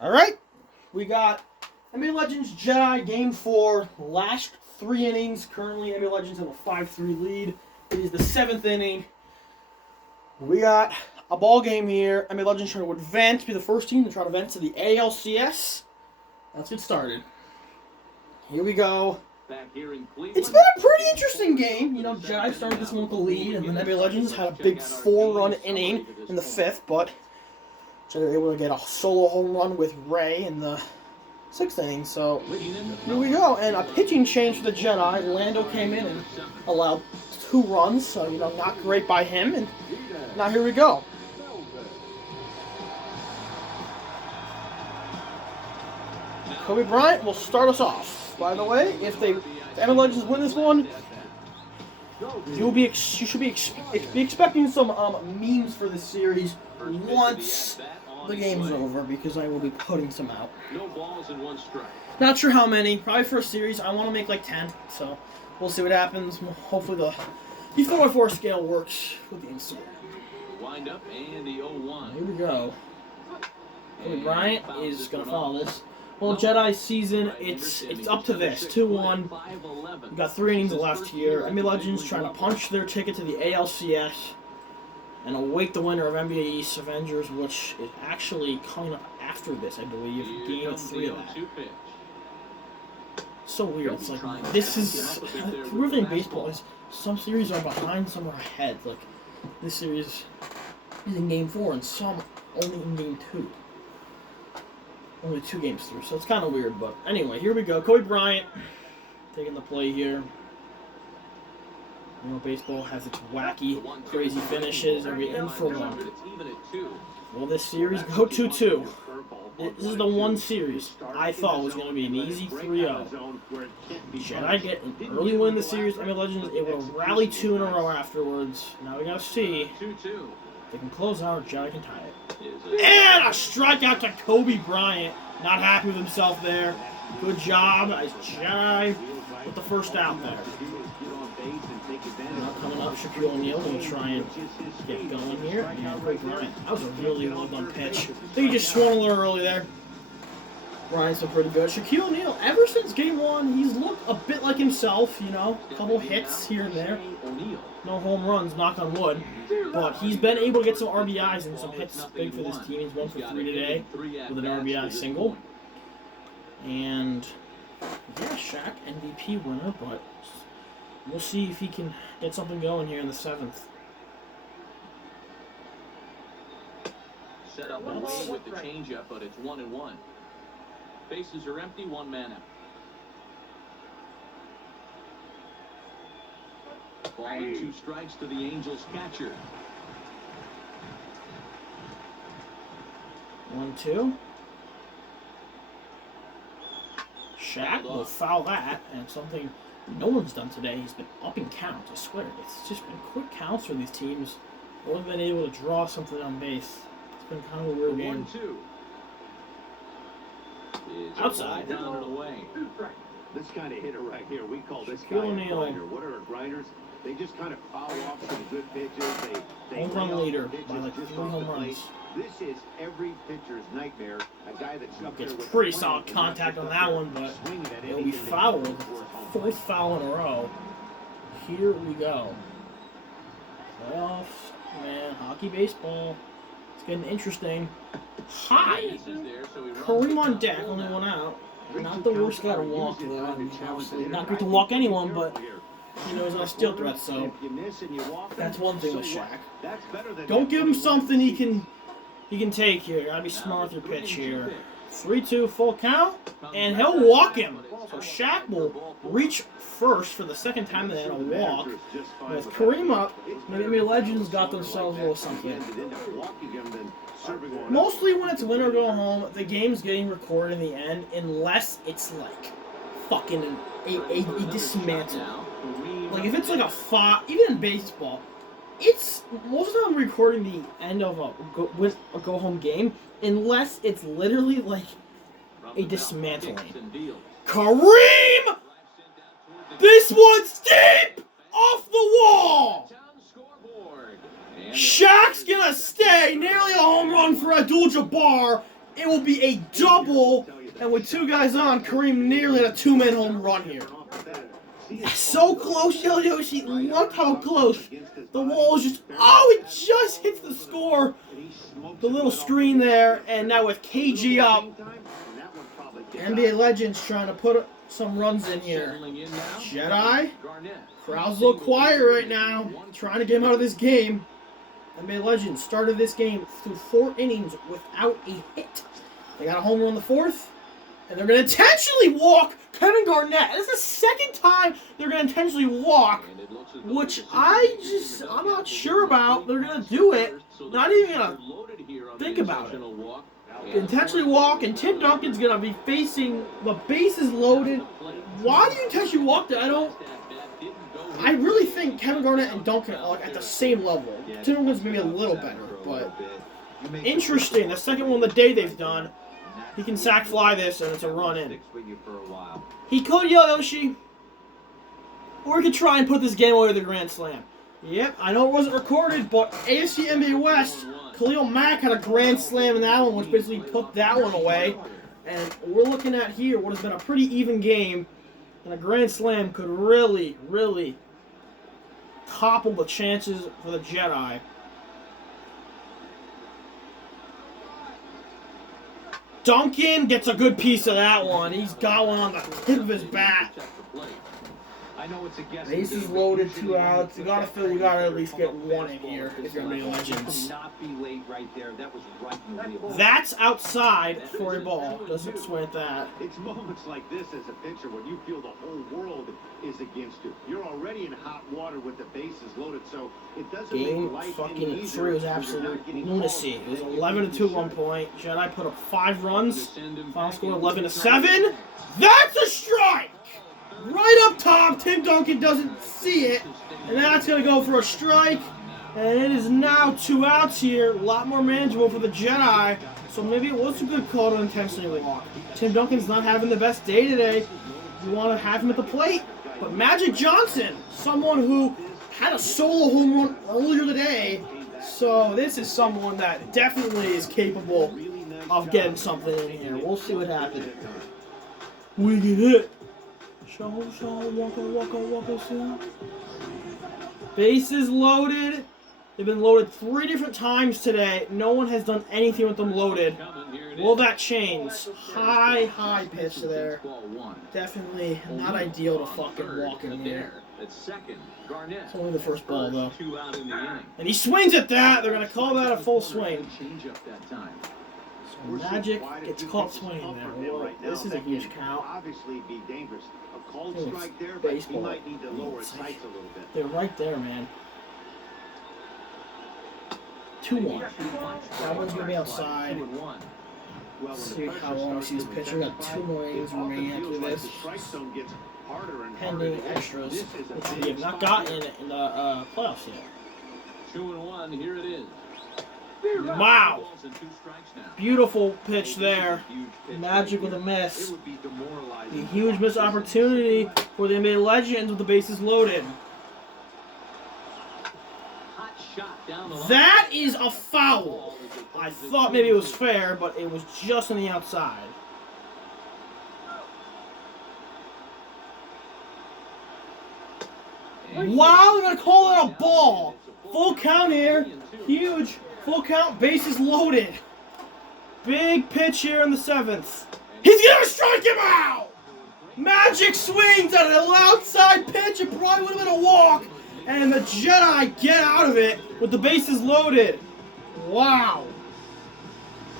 Alright, we got NBA Legends Jedi Game 4, last 3 innings. Currently, NBA Legends have a 5-3 lead. It is the 7th inning. We got a ball game here. NBA Legends trying to advance, be the first team to try to advance to the ALCS. Let's get started. Here we go. It's been a pretty interesting game. You know, Jedi started this one with the lead, and then NBA Legends had a big 4-run inning in the 5th, but Jedi were able to get a solo home run with Ray in the 6th inning. So here we go, and a pitching change for the Jedi. Lando came in and allowed 2 runs, so you know, not great by him. And now here we go. Kobe Bryant will start us off. By the way, if the NBA Legends win this one, you should be expecting some memes for this series once the game's over, because I will be putting some out. Not sure how many. Probably for a series, I want to make like 10. So we'll see what happens. Hopefully the 4x4 scale works with the Instagram. Here we go. Kobe Bryant is gonna follow this. Well, Jedi season, it's up to this. 2-1. We got 3 innings left here. NBA Legends trying to punch their ticket to the ALCS and await the winner of NBA East Avengers, which is actually coming up after this, I believe. Game 3 of that. So weird. It's like, this is... The weird thing in baseball is some series are behind, some are ahead. Like, this series is in Game 4 and some only in Game 2. Only 2 games through, so it's kind of weird, but anyway, here we go. Kobe Bryant taking the play here. You know, baseball has its wacky, crazy finishes. Are we in for one? Will this series go 2-2? This is the one series I thought was going to be an easy 3-0. Should I get an early win in the series? NBA Legends able to rally 2 in a row afterwards. Now we got to see if they can close out or Jedi can tie it. And a strikeout to Kobe Bryant. Not happy with himself there. Good job as Jedi with the first out there. Now coming up, Shaquille O'Neal going to try and get going here. And Kobe Bryant. That was a really well done pitch. I think he just swung a little early there. Bryant's been pretty good. Shaquille O'Neal, ever since Game 1, he's looked a bit like himself, you know. A couple hits here and there. No home runs, knock on wood. But he's been able to get some RBIs and some hits big for this team. He's 1 for 3 today with an RBI single. And, yeah, Shaq, MVP winner, but we'll see if he can get something going here in the 7th. Set up away with the changeup, but it's 1-1. Bases are empty, 1 man out. Ball and 2 strikes to the Angels catcher. 1-2. Shaq will foul that, and something no one's done today. He's been upping counts, I swear. It's just been quick counts for these teams. They've been able to draw something on base. It's been kind of a weird game. 1-2. Outside. Down and away. This kind of hitter right here, we call this guy Shaquille a O'Neal. grinder. What are grinders? They just kind of foul off some good pitches. They Home run lay off leader pitches by like 3 just off home the plate. runs. This is every pitcher's nightmare. A guy that's up Gets there with pretty the solid plan, contact not on just that up one, there but swinging at it'll be anything that fouled. can score a home 4th run. foul in a row. Here we go. Playoffs, man, hockey, baseball. It's getting interesting. High. Kareem on deck, only 1 out. Not the worst guy to walk, though. I mean, obviously, not good to walk anyone, but he knows how to steal threats, so that's one thing with Shaq. Don't give him something he can take here. Gotta be smart with your pitch here. 3-2 full count, and he'll walk him. So Shaq will reach first for the 2nd time and a walk. With Kareem up, maybe Legends got themselves a little something. Mostly when it's win or go home, the game's getting recorded in the end, unless it's like fucking a dismantle. Like if it's like a even in baseball, it's most of the time recording the end of a go home game, unless it's literally like a dismantling. Kareem! This one's deep! Off the wall! Shaq's gonna stay. Nearly a home run for Abdul-Jabbar. it will be a double. And with 2 guys on, Kareem nearly had a 2-man home run here. So close, Yoshi. Look how close. The wall is just... Oh, it just hits the score. The little screen there. And now with KG up, NBA Legends trying to put some runs in here. Jedi. Crowd's a little quiet right now. Trying to get him out of this game. NBA Legends started this game through 4 innings without a hit. They got a home run in the 4th. And they're going to intentionally walk Kevin Garnett. This is the 2nd time they're going to intentionally walk, which I'm not sure about. They're going to do it. Not even going to think about it. Intentionally walk, and Tim Duncan's going to be facing the bases loaded. Why do you intentionally walk there? I really think Kevin Garnett and Duncan are like at the same level. Tim Duncan's maybe a little better, but interesting. The 2nd one of the day they've done. He can sack fly this, and it's a run in. He could, Yoshi. Or he could try and put this game away with a grand slam. Yep, I know it wasn't recorded, but AFC NBA West, Khalil Mack had a grand slam in that one, which basically put that one away. And we're looking at here what has been a pretty even game. And a grand slam could really, really topple the chances for the Jedi. Duncan gets a good piece of that one. He's got one on the tip of his bat. Bases loaded, 2 outs. You gotta feel you gotta at least get 1 in here if you're NBA Legends. That's outside for a ball. Doesn't swing at that. It's moments like this as a pitcher when you feel the whole world is against you. You're already in hot water with the bases loaded, so it doesn't Game make life fucking any 3 was easier. absolute lunacy. It was 11-2 at one point. Jedi put up 5 runs. Final score 11-7. That's a strike! Right up top, Tim Duncan doesn't see it, and that's going to go for a strike, and it is now 2 outs here, a lot more manageable for the Jedi, so maybe it was a good call to intentionally walk. Tim Duncan's not having the best day today. You want to have him at the plate, but Magic Johnson, someone who had a solo home run earlier today, so this is someone that definitely is capable of getting something in here. We'll see what happens. We get hit. Waka. Bases loaded. They've been loaded 3 different times today. No one has done anything with them loaded. Will that change? High pitch there. Definitely not ideal to fucking walk in here. It's only the first ball though. And he swings at that. They're going to call that a full swing. So Magic gets caught swinging there. Whoa, this is a huge count. Obviously be dangerous. A cold strike there, but he might need to lower his sights a little bit. They're right there, man. 2-1. That one's going to be outside. Let's see how long we see this pitcher. We got 2 more innings remaining after this. Pending extras, which we have not gotten in the playoffs yet. 2-1, here it is. Wow! Beautiful pitch there. Magic with a miss. A huge missed opportunity for the NBA Legends with the bases loaded. That is a foul. I thought maybe it was fair, but it was just on the outside. Wow, they're going to call it a ball. Full count here. Huge. Full count, bases loaded. Big pitch here in the 7th. He's going to strike him out! Magic swings at an outside pitch. It probably would have been a walk. And the Jedi get out of it with the bases loaded. Wow.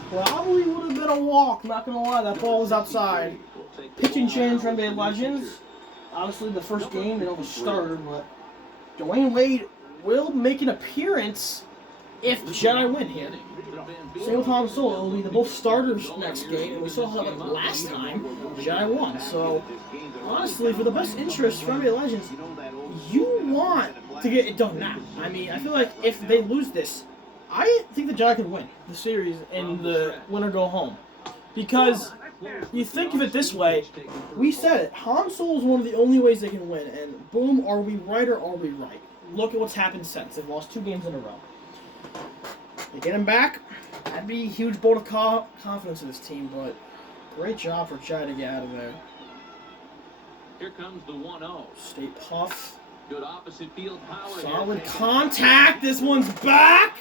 Probably would have been a walk, not going to lie. That ball was outside. Pitching change for NBA Legends. Obviously, the first game, they don't started, but Dwayne Wade will make an appearance if the Jedi win here. Same with Han Solo. It'll be the both starters next game, and we saw how that last time the Jedi won. So, honestly, for the best interest for NBA Legends, you want to get it done now. I mean, I feel like if they lose this, I think the Jedi can win the series and the winner go home. Because you think of it this way, we said it, Han Solo is one of the only ways they can win, and boom, are we right or are we right? Look at what's happened since. They've lost 2 games in a row. They get him back. That'd be a huge bolt of confidence in this team, but great job for Jedi to get out of there. Here comes the 1-0. State puff. Good opposite field power. Solid contact. This one's back,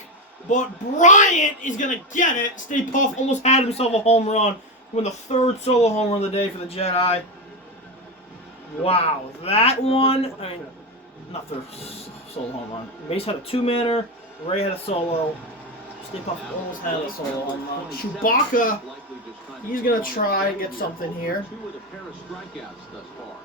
but Bryant is going to get it. State puff almost had himself a home run. Win the 3rd solo home run of the day for the Jedi. Wow, that one, I mean, not 3rd solo home run. Mace had a 2-manner, Ray had a solo, Stay Puft almost had a solo home run. Chewbacca, he's going to try and get something here. 2 with a pair of strikeouts thus far.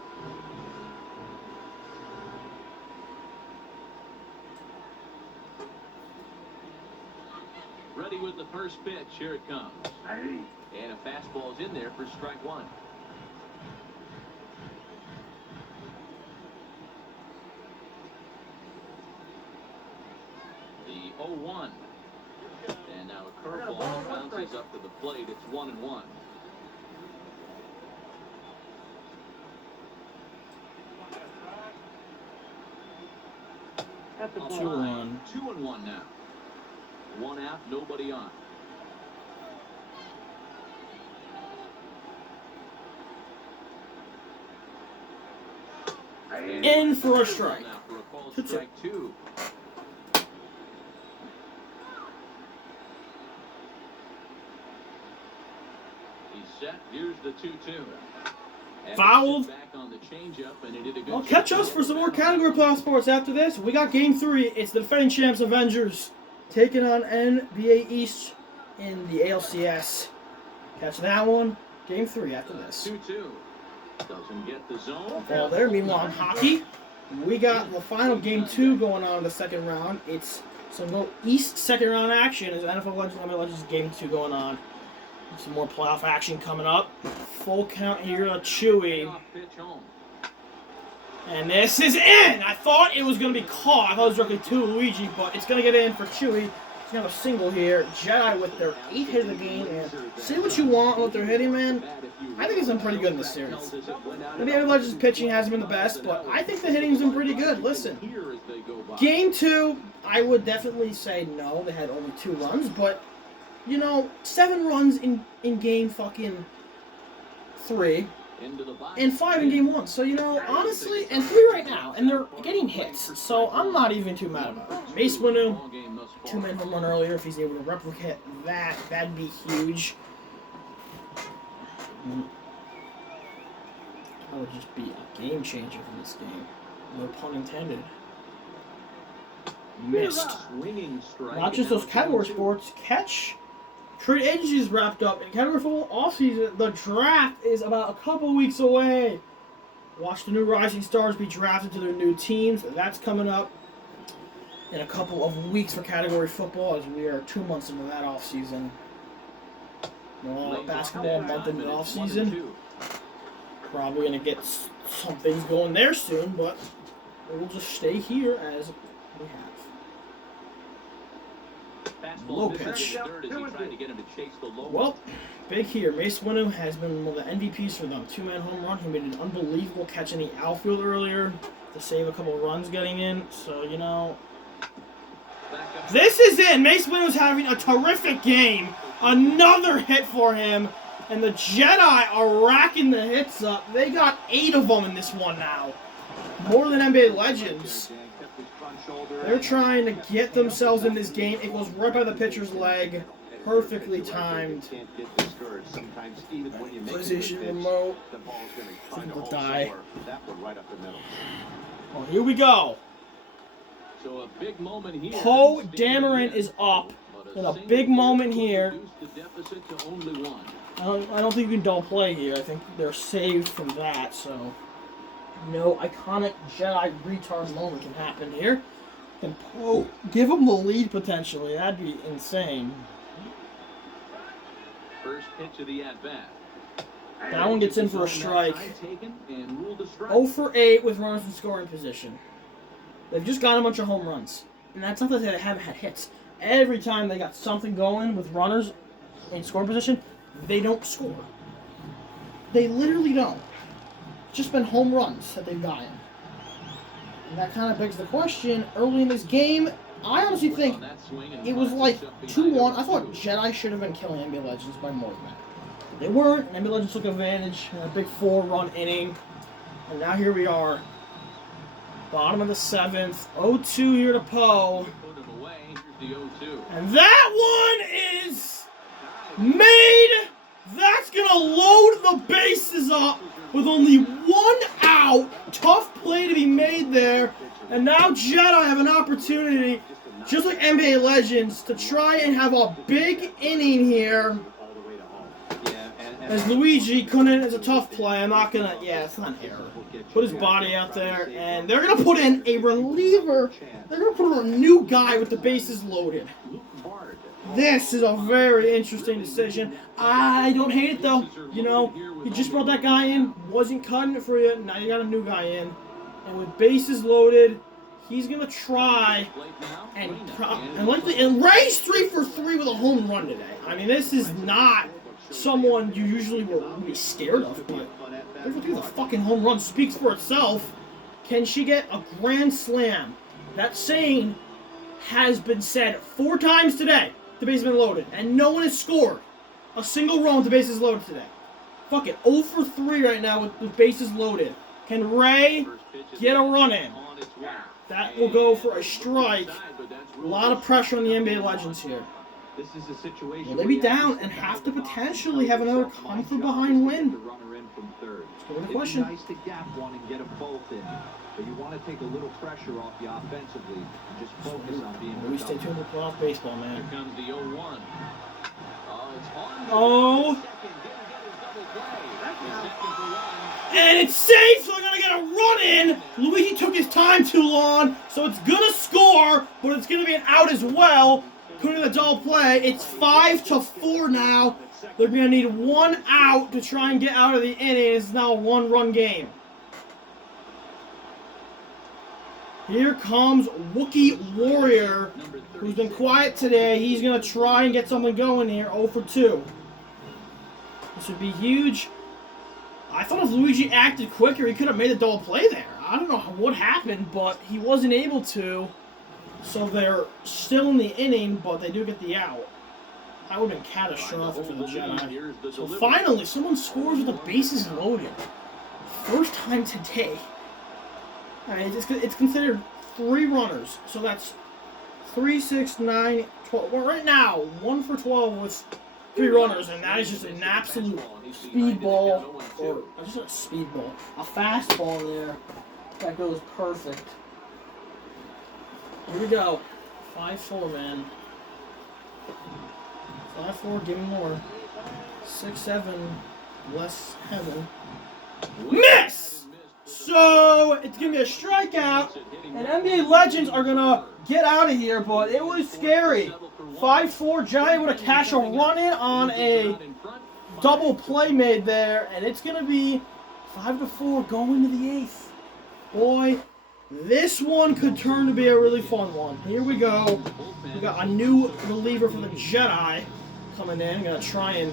Ready with the first pitch. Here it comes. And a fastball's in there for strike 1. The 0-1. And now a curveball bounces up to the plate. It's 1-1. That's a ball. 2-1. 2-1 now. 1 out, nobody on. In for a strike. Now for a called 2-2. strike 2. He's set. Here's the 2-2. And Fouled. back on the changeup, and it did a good Well, job. catch us for some more category passports after this. We got Game 3. It's the defending champs Avengers taking on NBA East in the ALCS. Catch that one. Game 3 after this. 2-2. Doesn't get the zone. Well, there. Meanwhile, in hockey, we got the final Game 2 going on in the second round. It's some go East second round action. As NFL Legends, NBA Legends Game 2 going on. Some more playoff action coming up. Full count here on Chewy. Pitch home. And this is in! I thought it was going to be caught. I thought it was directly to Luigi, but it's going to get in for Chewy. He's going to have a single here. Jedi with their 8th hit of the game. And say what you want with their hitting, man. I think it's been pretty good in this series. Maybe NBA Legends pitching hasn't been the best, but I think the hitting's been pretty good. Listen, Game 2, I would definitely say no. They had only 2 runs, but, you know, 7 runs in Game fucking 3. And 5 in Game 1. So, you know, honestly, and 3 right now. And they're getting hits. So, I'm not even too mad about it. Mace Windu, 2-man home run earlier. If he's able to replicate that, that'd be huge. That would just be a game changer for this game. No pun intended. Missed. Not just those category sports. Catch. Trade agency is wrapped up. In category football offseason, the draft is about a couple weeks away. Watch the new rising stars be drafted to their new teams. That's coming up in a couple of weeks for category football, as we are 2 months into that offseason. Basketball a month into the offseason. Probably going to get some things going there soon, but we'll just stay here as we have. Low pitch. Well, big here. Mace Windu has been one of the MVPs for them. 2-man home run. He made an unbelievable catch in the outfield earlier to save a couple of runs getting in. So, you know, this is it. Mace Windu's having a terrific game. Another hit for him. And the Jedi are racking the hits up. They got 8 of them in this one now. More than NBA Legends. They're trying to get themselves in this game. It goes right by the pitcher's leg. Perfectly timed. Position remote. Will die. Well, here we go. So a big moment here. Poe Dameron is up. And a big moment here. I don't think you can double play here. I think they're saved from that, so no iconic Jedi retard moment can happen here. And Poe give them the lead potentially. That'd be insane. First pitch of the at-bat. That one gets in for a strike. 0 for 8 with runners in scoring position. They've just got a bunch of home runs. And that's not that they haven't had hits. Every time they got something going with runners in scoring position, they don't score. They literally don't. It's just been home runs that they've gotten. And that kind of begs the question, early in this game, I honestly think it was like 2-1. I thought Jedi should have been killing NBA Legends by more than that. They weren't, and NBA Legends took advantage in a big 4-run inning. And now here we are. Bottom of the 7th. 0-2 here to Poe. And that one is made. That's going to load the bases up with only 1 out. Tough play to be made there. And now Jedi have an opportunity, just like NBA Legends, to try and have a big inning here. As Luigi couldn't, it's a tough play. I'm not going to, it's not an error. Put his body out there, and they're going to put in a reliever. They're going to put in a new guy with the bases loaded. This is a very interesting decision. I don't hate it, though. You know, you just brought that guy in, wasn't cutting it for you. Now you got a new guy in. And with bases loaded, he's going to try and Ray's 3 for 3 with a home run today. I mean, this is not someone you usually would be scared of, but 3 for 3 with a fucking home run speaks for itself. Can she get a grand slam? That saying has been said 4 times today. The base has been loaded, and no one has scored a single run with the bases loaded today. Fuck it, 0 for 3 right now with bases loaded. Can Ray get a run in? That will go for a strike. A lot of pressure on the NBA Legends here. Will they be down and have to potentially have another come from behind win? That's a good question. Nice to gap one and get them both in. But you want to take a little pressure off you offensively and just focus on being We stay tuned with playoff baseball, man. Here comes the 0-1. Oh! And it's safe, so they're going to get a run in. Luigi took his time too long, so it's going to score, but it's going to be an out as well. Couldn't get a double play. It's 5-4 now. They're going to need 1 out to try and get out of the inning. It's now a 1-run game. Here comes Wookiee Warrior, who's been quiet today. He's going to try and get something going here. 0 for 2. This would be huge. I thought if Luigi acted quicker, he could have made a double play there. I don't know what happened, but he wasn't able to. So they're still in the inning, but they do get the out. That would have been catastrophic for the Jedi. So finally, someone scores with the bases loaded. First time today. I mean, it's considered 3 runners. So that's 3, 6, 9, 12. Well, right now, 1 for 12 with 3 runners, and that is just an absolute speedball, or just a speedball, a fastball there that goes perfect. Here we go, 5-4, man. 5-4, give me more. 6-7, less heaven. Miss! So it's gonna be a strikeout, and NBA Legends are gonna get out of here, but it was scary. 5-4, Jedi would have cashed a run in on a double play made there, and it's gonna be 5-4 going to the 8th. Boy, this one could turn to be a really fun one. Here we go. We got a new reliever for the Jedi coming in. Gonna try and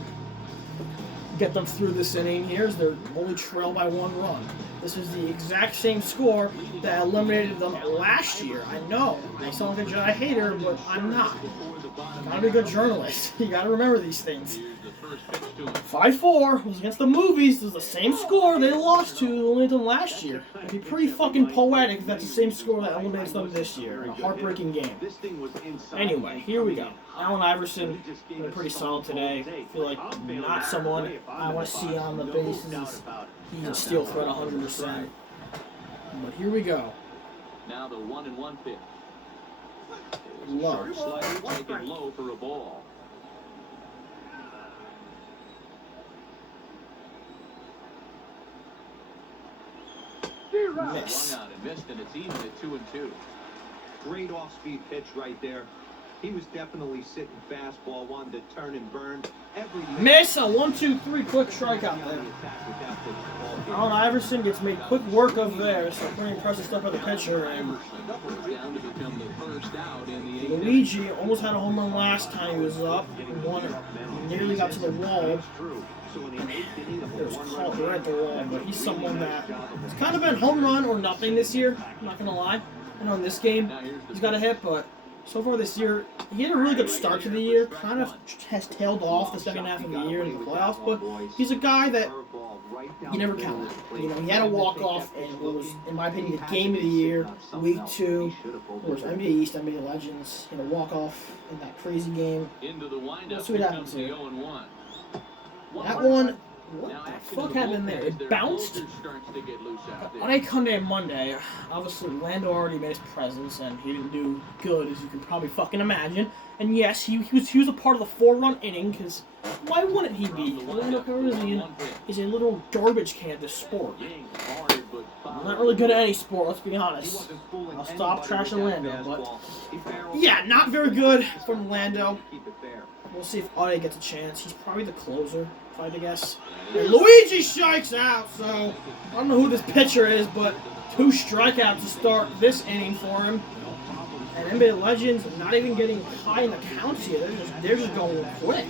get them through this inning here as they're only trailed by 1 run. This is the exact same score that eliminated them last year. I know, I sound like a Jedi hater, but I'm not. You gotta be a good journalist. You gotta remember these things. 5-4 was against the movies. This is the same score they lost to eliminated them last year. It'd be pretty fucking poetic if that's the same score that eliminates them this year in a heartbreaking game. Anyway, here we go. Allen Iverson been pretty solid today. I feel like not someone I want to see on the bases. He's a steal threat 100%. But here we go. Now the 1-1 pitch. Low. Slider taken low for a ball. Miss. Swung out and missed, and it's even at 2-2. Great off-speed pitch right there. He was definitely sitting fastball, wanted to turn and burn. Miss a 1-2-3 quick strikeout there. Allen Iverson gets made quick work of there, so pretty impressive stuff by the pitcher. And Luigi almost had a home run last time he was up. Nearly got to the wall. They're at the wall, but he's someone that has kind of been home run or nothing this year. I'm not gonna lie. I know in this game he's got a hit, but So far this year, he had a really good start to the year. Kind of has tailed off the second half of the year in the playoffs, but he's a guy that you never count on. You know, he had a walk-off and it was, in my opinion, the game of the year, week 2. Whereas NBA East, NBA Legends, he had a walk-off in that crazy game. We'll see what happens here. That one, what the fuck happened there? It bounced on a Sunday and Monday. Obviously, Lando already made his presence, and he didn't do good, as you can probably fucking imagine. And yes, he was a part of the 4-run inning, because why wouldn't he be? Lando Calrissian is a little garbage can at this sport. I'm not really good at any sport, let's be honest. I'll stop trashing Lando, but yeah, not very good from Lando. We'll see if Ade gets a chance. He's probably the closer, if I had to guess. And Luigi strikes out, so I don't know who this pitcher is, but 2 strikeouts to start this inning for him. And NBA Legends not even getting high in the counts here. They're just going quick.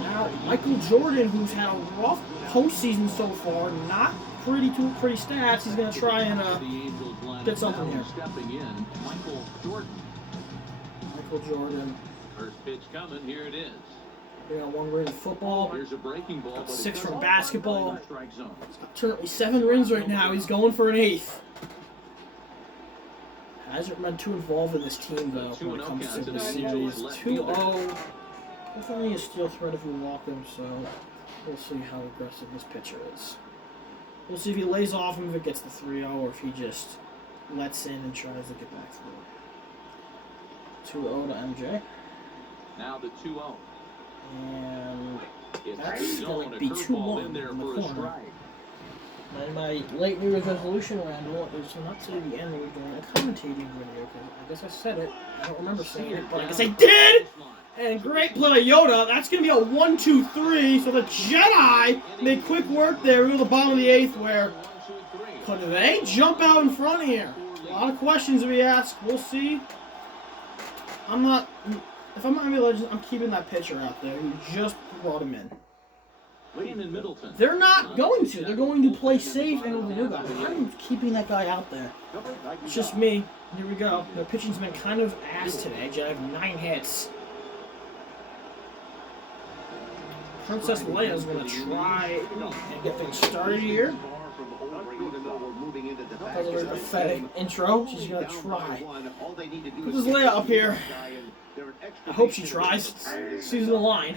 Now, Michael Jordan, who's had a rough postseason so far, not pretty stats. He's going to try and get something here. Michael Jordan. First pitch coming, here it is. We got 1 ring in football. Here's a breaking ball. Got 6 from basketball. He's got currently 7 rings right now. He's going for an 8th. Hasn't been too involved in this team though when it comes to this series. 2-0. Definitely a steal threat if we walk him, so we'll see how aggressive this pitcher is. We'll see if he lays off him if it gets the 3-0 or if he just lets in and tries to get back through. 2-0 to MJ. Now the 2-0. And that's going to be 2-1 in the corner. And my late New Year's resolution, Randall, is to not say the end when we're doing a commentating video, because I guess I said it. I don't remember saying it, but I guess I did! And great play by Yoda. That's going to be a 1-2-3. So the Jedi made quick work there. We were the bottom of the 8th, where could they jump out in front here? A lot of questions to be asked. We'll see. If I'm not NBA Legends, I'm keeping that pitcher out there who just brought him in. They're not going to. They're going to play safe and with the new guy. I'm keeping that guy out there. It's just me. Here we go. Their pitching's been kind of ass today. Jedi have 9 hits. Princess Leia's going to try and get things started here. That's a very pathetic intro. She's going to try. Princess Leia up here. I hope she tries. She's in the line.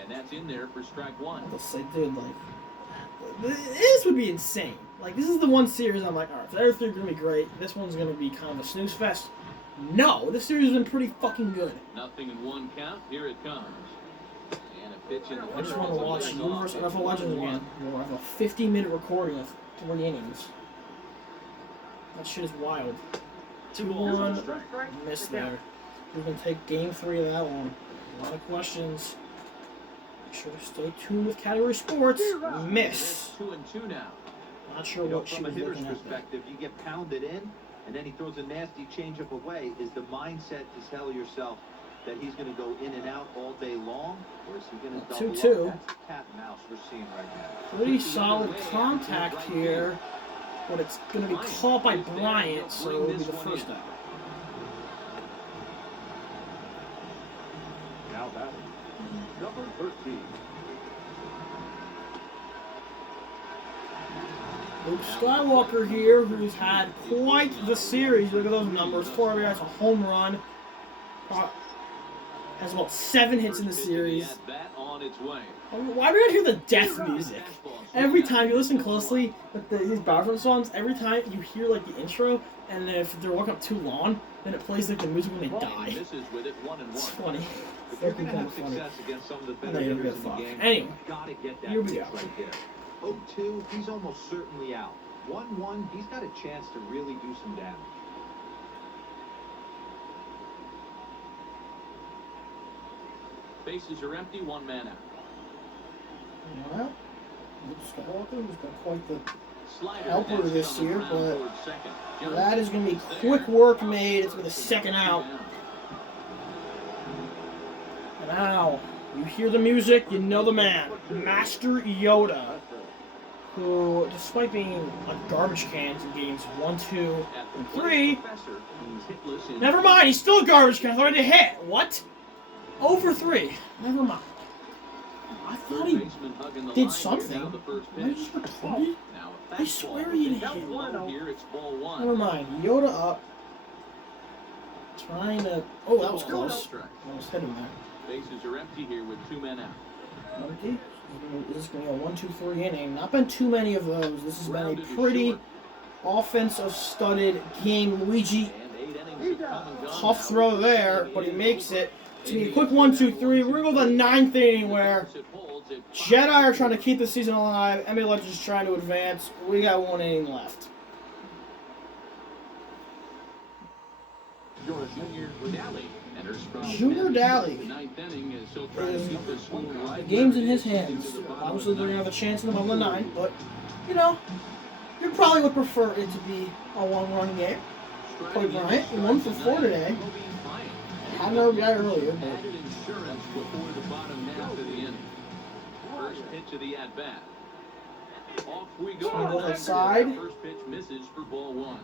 And that's in there for strike 1. I'll say, dude, like, this would be insane. Like, this is the one series I'm like, alright, the other 3 are going to be great. This one's going to be kind of a snooze fest. No, this series has been pretty fucking good. Nothing in 1 count. Here it comes. And a pitch in the I just want to watch Universe NFL Legends again. We'll have a 50-minute recording of 3 innings. That shit is wild. 2-1. Missed there. We're going to take game 3 of that one. A lot of questions. Make sure to stay tuned with Category Sports. Miss. 2-2 now. Not sure what she was looking at. Perspective, you get pounded in, and then he throws a nasty changeup away. Is the mindset to tell yourself that he's going to go in and out all day long, or is he going to double 2-2. up? That's the cat and mouse we're seeing right now. Pretty solid contact here, but it's going to be caught by Bryant, so it'll be the first out. Now batting, number 13. Luke Skywalker here, who's had quite the series. Look at those numbers. 4 RBIs, a home run. Has about 7 hits in the series. Why do we not hear the death music? Every time you listen closely with these Battlefront songs, every time you hear like the intro, and then if they're walking up too long, then it plays like the music when they die. It's funny. If you're going to have success against some of the better hitters in the game, anyway, you've got to get that here we pitch go. right there. 0-2, he's almost certainly out. 1-1, he's got a chance to really do some damage. Bases are empty, 1 man out. Well, Luke Skywalker has been quite the Slider helper that's this on the year, ground but towards second. that is going to be quick work made. It's with a 2nd out. And now, you hear the music, you know the man. Master Yoda. who, despite being like garbage cans in games 1, 2, At the and plate, 3, Professor, he's hitless in never mind, he's still a garbage can. I thought I did hit. What? Over 3. Never mind. I thought he baseman hugging the did line something. here. Now the first Am I pitch. just retarded? Now a I fastball swear he with did a hit. low here. It's ball 1. Never mind. Yoda up. Trying to. Oh, that was close. Almost hit him there. Bases are empty here with 2 men out. Okay. This is going to be a 1, 2, 3 inning. Not been too many of those. This has been a pretty offensive studded game. Luigi, And 8 innings have come and gone tough now. throw there, but he makes it. It's going to be a quick 1, 2, 3. We're going to go to the 9th inning where Jedi are trying to keep the season alive. NBA Legends is trying to advance. We got 1 inning left. Junior Daly enters from Junior Daly the 9th inning as he'll try to is keep this one The right game's where in it his is hands. into the bottom Obviously, of they're the going to have a ninth. chance in the bottom of the 9th, but, you know, you probably would prefer it to be a one-run game. Kobe Bryant, 1 for 4 today. Had no guy earlier, but Added insurance before the bottom half of the inning. First pitch of the at-bat. Off we go. Swing goes outside. First pitch misses for ball 1.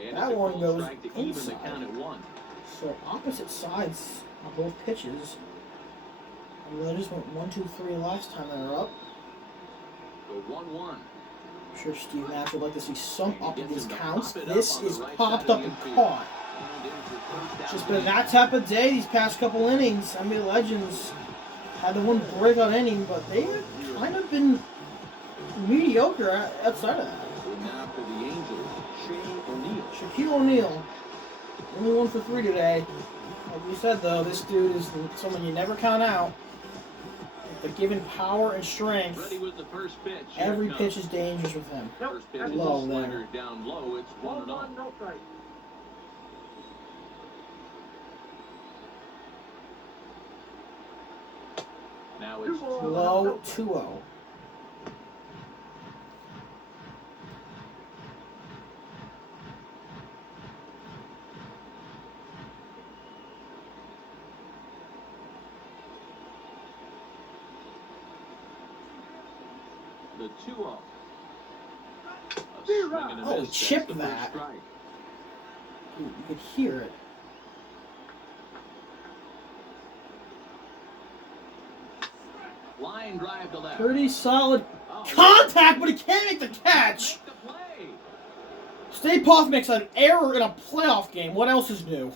And That it's a one called goes strike to even the inside. count at 1. so opposite sides on both pitches. And they just went 1, 2, 3 last time they were up. The 1-1. I'm sure Steve Nash would like to see some up in these counts. Pop it up This on the is right popped side up of and the infield. caught. And in for first down Just been base. that type of day these past couple innings. NBA Legends had the one breakout inning, but they have kind of been mediocre outside of that. And now for the Angels, Shane O'Neill. Shaquille O'Neal, only 1 for 3 today. Like you said, though, this dude is someone you never count out. But given power and strength, Ready with the first pitch. Here every it comes. pitch is dangerous with him. First pitch is Low a there. slider down low. It's 1-0. Now it's 2-0. Low 2-0. The 2-0. A swing and a Oh, miss. chip That's the first that. strike. You could hear it. Line drive to left. Pretty solid Oh, contact, but he can't make the catch. make the play. Stay Puft makes an error in a playoff game. What else is new?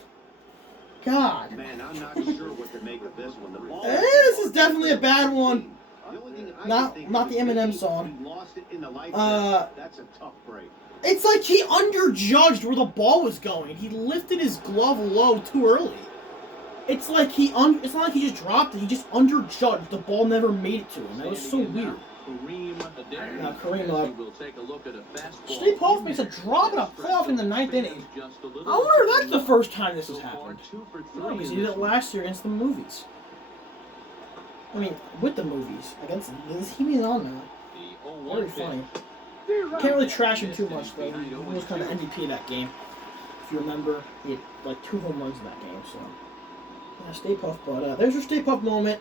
God. Man, I'm not sure what to make of this one. The ball This is definitely a bad one. The only thing I Not- can think not of the is Eminem maybe song. he lost it in the light. That's a tough break. It's like he underjudged where the ball was going. He lifted his glove low too early. It's like it's not like he just dropped it. He just underjudged. The ball never made it to him. That was so weird. Kareem Adair. Now, Kareem, As we will take a look at a fastball. Steve Puft makes a drop in a playoff in the 9th inning. Just a little I wonder if that's the first time this has So far, happened. 2 for 3 No, because in he did this it one. last year against the movies. I mean, with the movies. Against he was on there. The 0-1 Very pitch. funny. Can't really trash him too much though. He was kind of MVP that game. If you remember, he had like 2 home runs in that game. So yeah, Stay Puft. But there's your Stay Puft moment.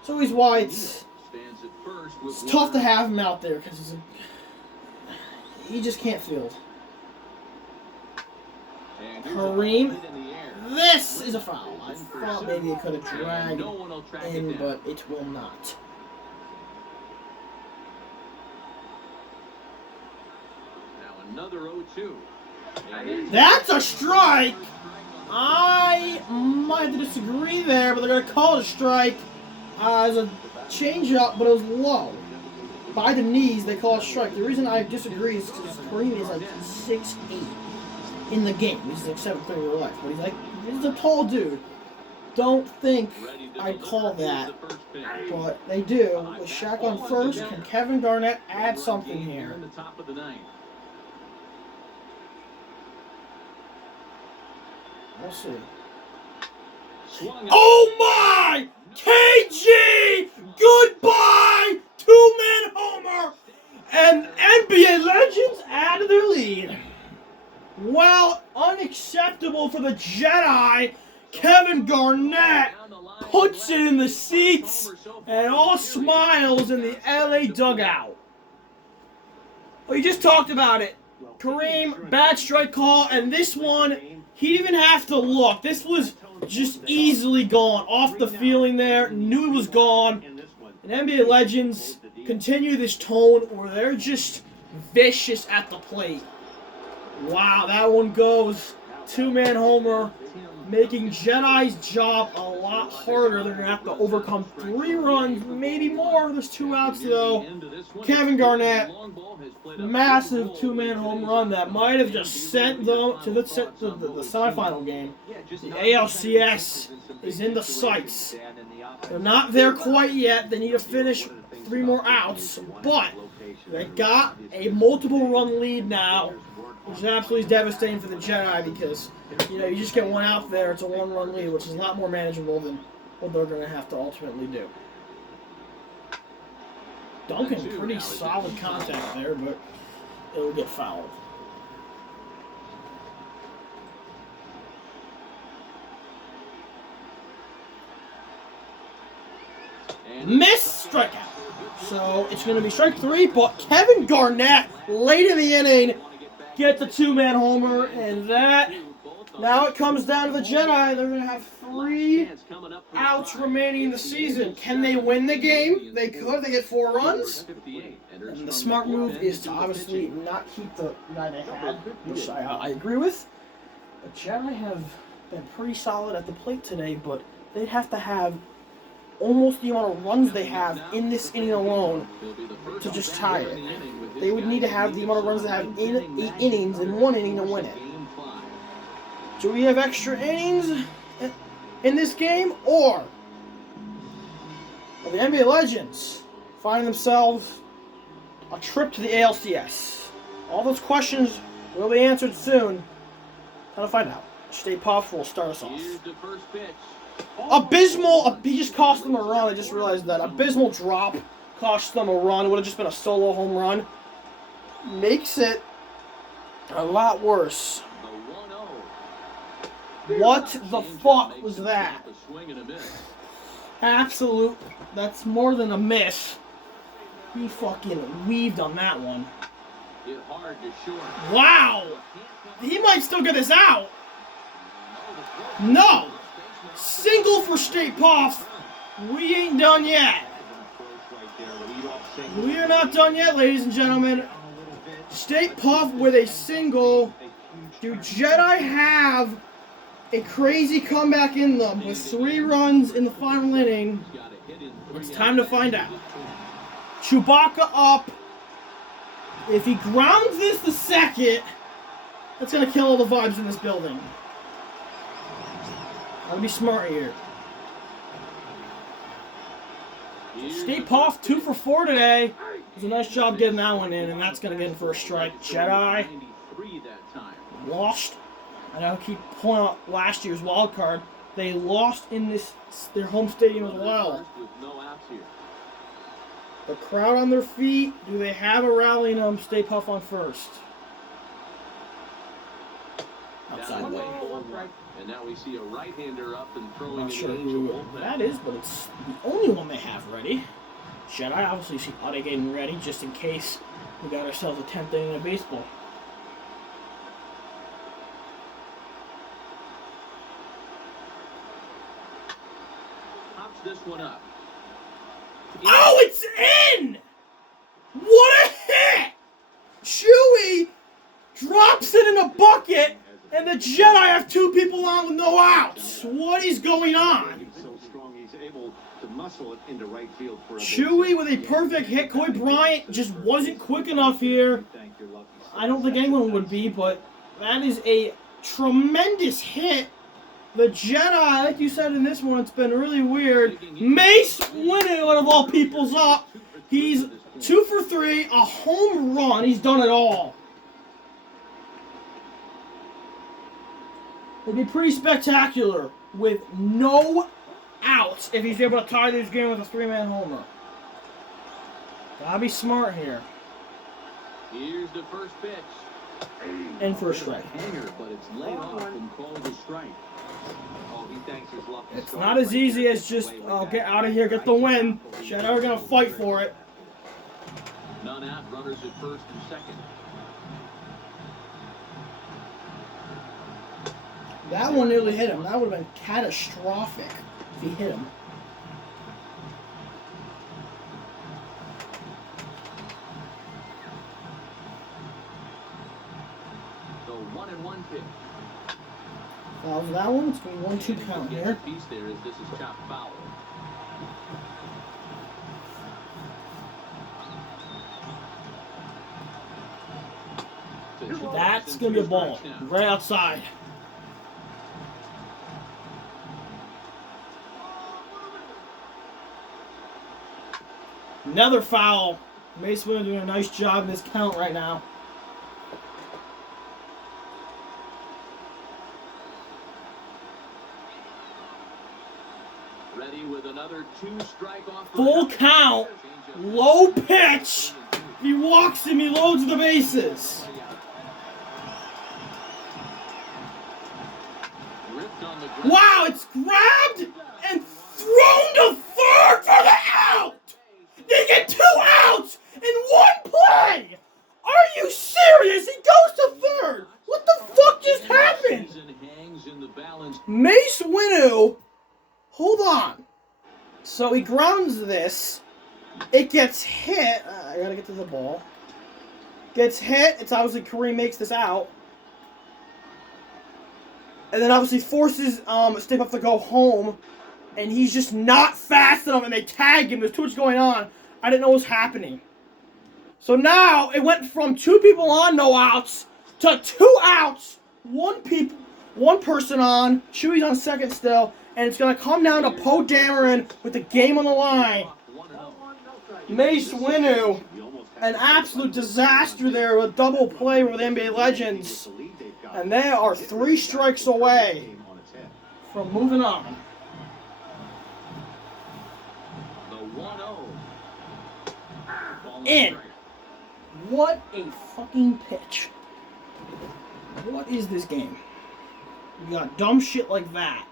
It's always why it's Stands at first with tough to one. have him out there because he just can't field. And here's a Kareem. ball hit in the air. This is a foul. I thought maybe it could have And dragged no one will track in, it down. but it will not. Now another 0-2. And That's a strike! I might have to disagree there, but they're going to call it a strike as a changeup, but it was low. By the knees, they call it a strike. The reason I disagree is because Kareem is like 6'8" in the game. He's like 7'3" in real life, but he's a tall dude. Don't think ready to I'd call deliver. that, Here's the first pitch. but they do. With Shaq on first, can Kevin Garnett add something Game here? in the top of the 9th. We'll see. Swung Oh my! KG! Goodbye! 2-man homer! And NBA Legends added their lead. Well, unacceptable for the Jedi. Kevin Garnett puts it in the seats and all smiles in the LA dugout. Well, you just talked about it. Kareem, bad strike call, and this one, he didn't even have to look. This was just easily gone. Off the feeling there, knew it was gone. And NBA Legends continue this tone where they're just vicious at the plate. Wow, that one goes. Two-man homer, making Jedi's job a lot harder. They're going to have to overcome 3 runs, maybe more. There's 2 outs, though. Kevin Garnett, massive two-man home run that might have just sent them to the semifinal game. The ALCS is in the sights. They're not there quite yet. They need to finish 3 more outs, but they got a multiple-run lead now, which is absolutely devastating for the Jedi because, you know, you just get 1 out there, it's a 1-run lead, which is a lot more manageable than what they're going to have to ultimately do. Duncan, pretty solid contact there, but it'll get fouled. Miss strikeout. So it's going to be strike 3, but Kevin Garnett, late in the inning, gets a 2-man homer, and that, now it comes down to the Jedi. They're going to have 3 outs remaining in the season. Can they win the game? They could. They get 4 runs. And the smart move is to obviously not keep the guy they had, which I agree with. The Jedi have been pretty solid at the plate today, but they'd have to have almost the amount of runs they have in this inning alone to just tie it. They would need to have the amount of runs they have in 8 innings in 1 inning to win it. Do we have extra innings in this game, or will the NBA Legends find themselves a trip to the ALCS? All those questions will be answered soon. Time to find out. Stay Puff will start us off. Abysmal, he just cost them a run. I just realized that. Abysmal drop cost them a run. It would have just been a solo home run. Makes it a lot worse. What the fuck was that? Absolute, that's more than a miss. He fucking weaved on that one. Wow! He might still get this out. No! Single for State Puff. We ain't done yet. We are not done yet, ladies and gentlemen. State Puff with a single. Do Jedi have a crazy comeback in them with 3 runs in the final inning? It's time to find out. Chewbacca up. If he grounds this to second, that's going to kill all the vibes in this building. Gotta be smart here. State Puff 2 for 4 today. It was a nice job getting that one in, and that's gonna get in for a strike. Jedi lost. I know I keep pulling out last year's wild card. They lost in their home stadium as well. The crowd on their feet. Do they have a rally in them? Stay Puff on first. Outside way. And now we see a right-hander up and throwing. I'm not sure who that is, but it's the only one they have ready. Jedi obviously see Ade getting ready just in case we got ourselves a 10th inning of baseball. Pops this one up. Oh, it's in! What a hit! Chewie drops it in a bucket, and the Jedi have 2 people on with no outs. What is going on? So strong, he's able to muscle it into right field for a Chewie with a perfect hit. Kobe Bryant just wasn't quick enough here. I don't think anyone would be, but that is a tremendous hit. The Jedi, like you said in this one, it's been really weird. Mace winning out of all people's up. He's 2 for 3, a home run. He's done it all. It'd be pretty spectacular with no outs if he's able to tie this game with a 3-man homer. Gotta be smart here. Here's the first pitch. And for a strike. Hanger, but it's laid off and called a strike. Oh, It's not as easy as just, oh, get out of here, get the win. Jedi are going to fight for it. None out, runners at first and second. That one nearly hit him. That would have been catastrophic if he hit him. So 1-1 pitch. Foul for that one. It's going to be 1-2 count here. Piece there as this is chopped foul. That's going to be a ball. Right outside. Another foul. Mace Winner doing a nice job in this count right now. Ready with another 2-strike off. Full count. Low pitch. He walks him. He loads the bases. Wow, it's grabbed and thrown to third for the out. They get 2 outs in one play. Are you serious? He goes to third. What the fuck just happened? Mace Winnu, hold on. So he grounds this. It gets hit. I gotta get to the ball. Gets hit. It's obviously Kareem makes this out. And then obviously forces Stipup to go home. And he's just not fast enough, and they tag him. There's too much going on. I didn't know what was happening. So now it went from 2 people on, no outs, to 2 outs, 1 person on. Chewy's on second still, and it's going to come down to Poe Dameron with the game on the line. Mace Winnu, an absolute disaster there with a double play with NBA Legends. And they are 3 strikes away from moving on. In. What a fucking pitch. What is this game? You got dumb shit like that.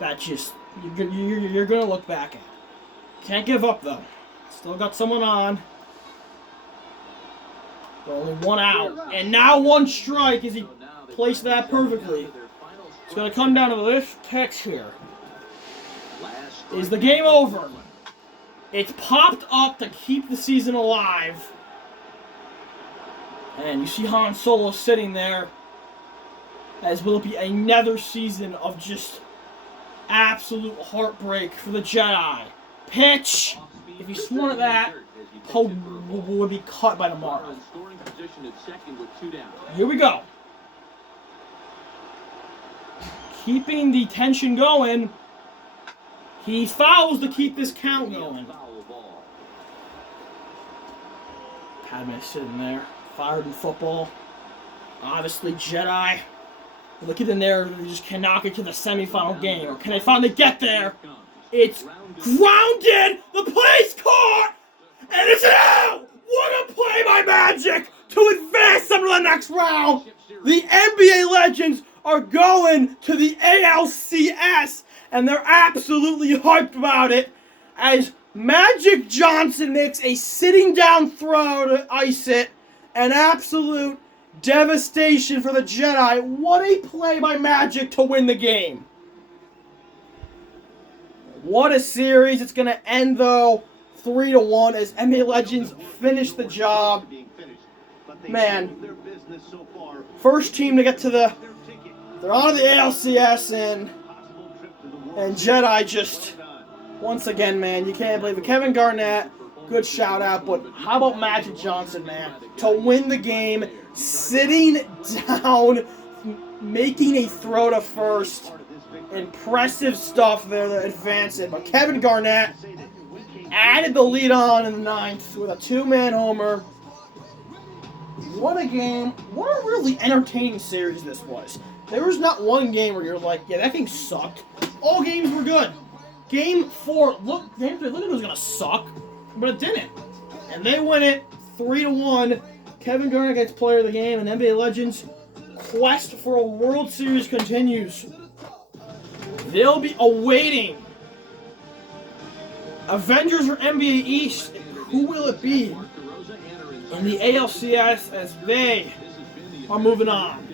That just, you're going to look back at. Can't give up, though. Still got someone on. Only 1 out. And now 1 strike as he placed that perfectly. It's going to come down to this text here. Is the game over? It's popped up to keep the season alive. And you see Han Solo sitting there. As will it be another season of just absolute heartbreak for the Jedi. Pitch! If he swung at that, Poe would be cut by tomorrow. Here we go. Keeping the tension going. He fouls to keep this count going. Padme sitting there, fired in football. Obviously, Jedi. Look at the narrative, they just cannot get to the semifinal game. Or can they finally get there? It's grounded! The play's caught! And it's an out! What a play by Magic to advance them to the next round! The NBA Legends are going to the ALCS, and they're absolutely hyped about it as Magic Johnson makes a sitting down throw to ice it. An absolute devastation for the Jedi. What a play by Magic to win the game. What a series. It's going to end, though, 3-1 as NBA Legends finish the job. Man, first team to get to the... They're on to the ALCS, and Jedi just... Once again, man, you can't believe it. Kevin Garnett, good shout out, but how about Magic Johnson, man? To win the game, sitting down, making a throw to first. Impressive stuff there to advance it. But Kevin Garnett added the lead on in the 9th with a 2-man homer. What a game. What a really entertaining series this was. There was not one game where you're like, yeah, that game sucked. All games were good. Game 4, Game 3 looked like it was going to suck, but it didn't. And they win it 3-1. Kevin Garnett gets player of the game, and NBA Legends' quest for a World Series continues. They'll be awaiting Avengers or NBA East. Who will it be in the ALCS as they are moving on?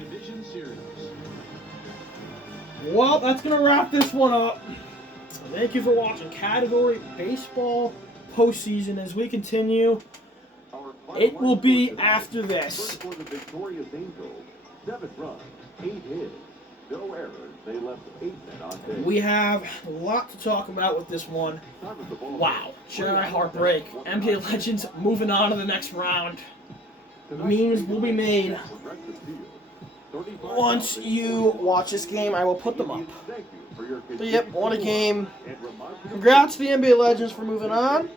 Well, that's going to wrap this one up. Thank you for watching Category Baseball Postseason. As we continue, it will be after this. For the victorious Angels, 7 runs, 8 hits, no errors. They left 8 men on base. We have a lot to talk about with this one. Wow. Jedi heartbreak. NBA Legends moving on to the next round. Memes will be made. Once you watch this game, I will put them up. But yep, what a game. Congrats to the NBA Legends for moving on.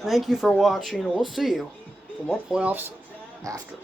Thank you for watching, and we'll see you for more playoffs after.